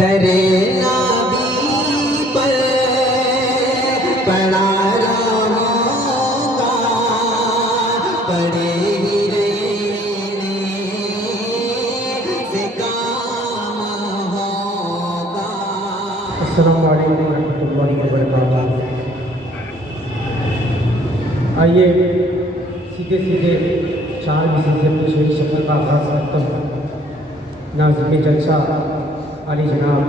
डरे नाबी पर पड़ा रहूंगा, पड़े ही रहने से काम होगा। अस्सलामु अलैकुम रहमतुल्लाहि व बरकातुहू। आइए सीधे सीधे 4 मिसरे से अपनी शेर सफ़र का आगाज़ करता हूँ। नाज़िम जलसा अली जनाब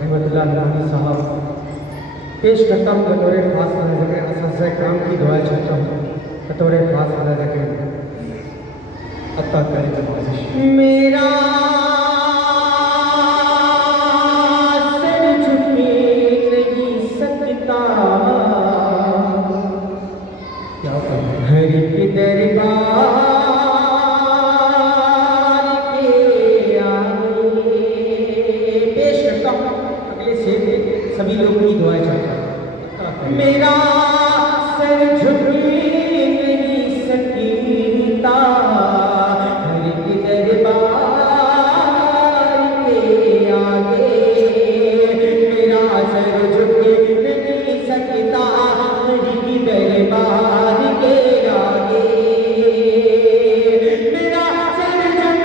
रहमतुल्लाह अलैहि साहब पेश करता हूँ। बतौर ख़ास असातिज़ा किराम की दुआएं चाहता हूँ। बतौर ख़ास अता करें नवाज़िश। मेरा सर झुके नहीं सकता, क्या हर के दरबार के आगे। पेश करता हूँ अगले से सभी लोगों की दुआएं चाहता हूँ। मेरा सर झुके नहीं सकता, हर के दरबार के आगे। मेरा सर झुके नहीं सकता, हर के दरबार के आगे। मेरा सर झुके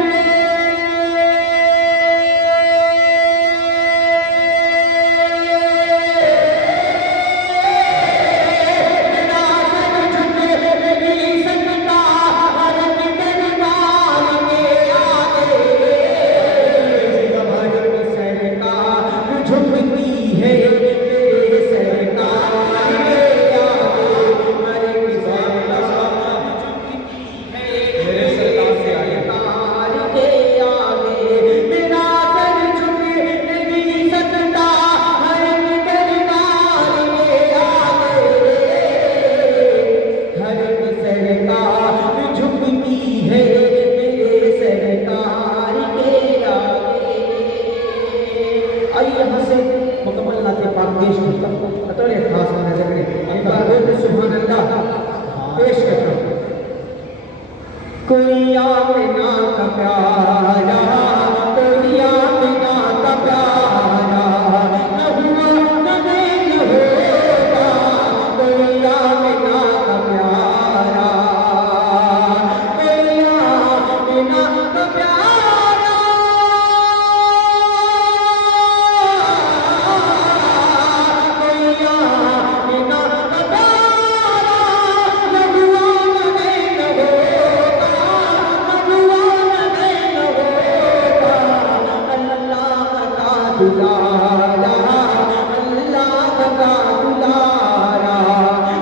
कोई आमिना का प्यारा, कोई आमिना का प्यारा, न हुआ न नहीं होगा। कोई आमिना का प्यारा, कोई आमिना का प्यारा, कोई आमिना का प्यारा, न हुआ न नहीं होगा। दुलारा अल्लाह का दुलारा,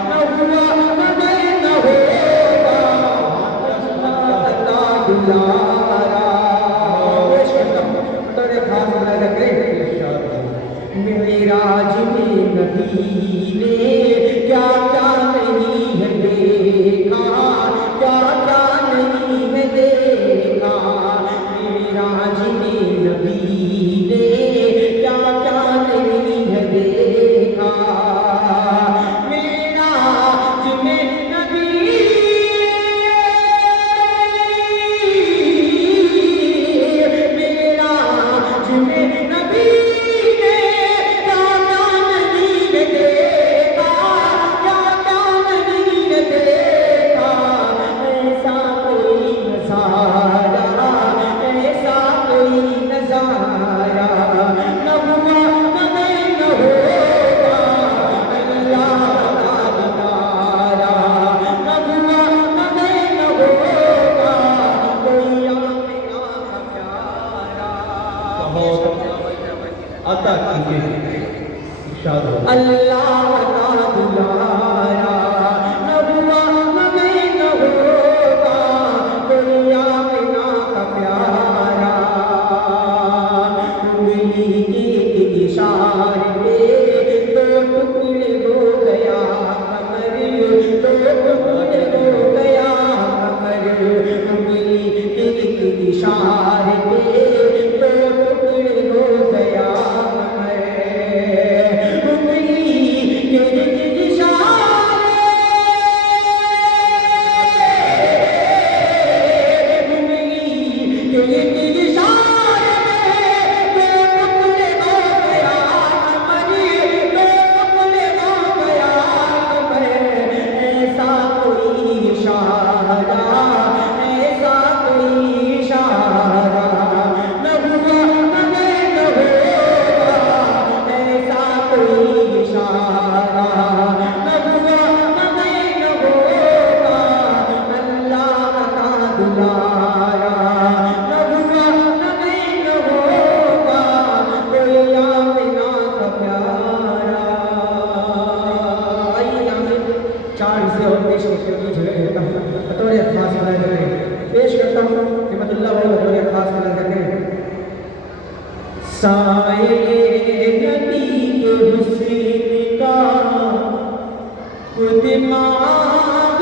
न हुआ न होगा अल्लाह दुलारा। तेरे खास मेराज में नबी ने क्या क्या नहीं है देखा, क्या क्या नहीं है देखा। मेराज में नबी ने क्या क्या नहीं है देखा। मेराज में नबी, मेराज में नबी ने क्या क्या नहीं है देखा, क्या क्या नहीं है देखा। ऐसा कोई नज़ारा, ऐसा कोई नज़ारा, न हुआ न नहीं होगा अल्लाह का दुलारा, न हुआ न नहीं होगा कोई आमिना का प्यारा। आता कीजिए इरशाद हो। अल्लाह का दुलारा, न हुआ न नहीं होगा कोई आमिना का प्यारा। उंगली के इशारे पे 2 टुकड़े हो गया कमर, 2 टुकड़े हो गया कमर। उंगली के इशारे पे 2 टुकड़े हो गया कमर। उंगली के नबी के हुस्न का खुद मान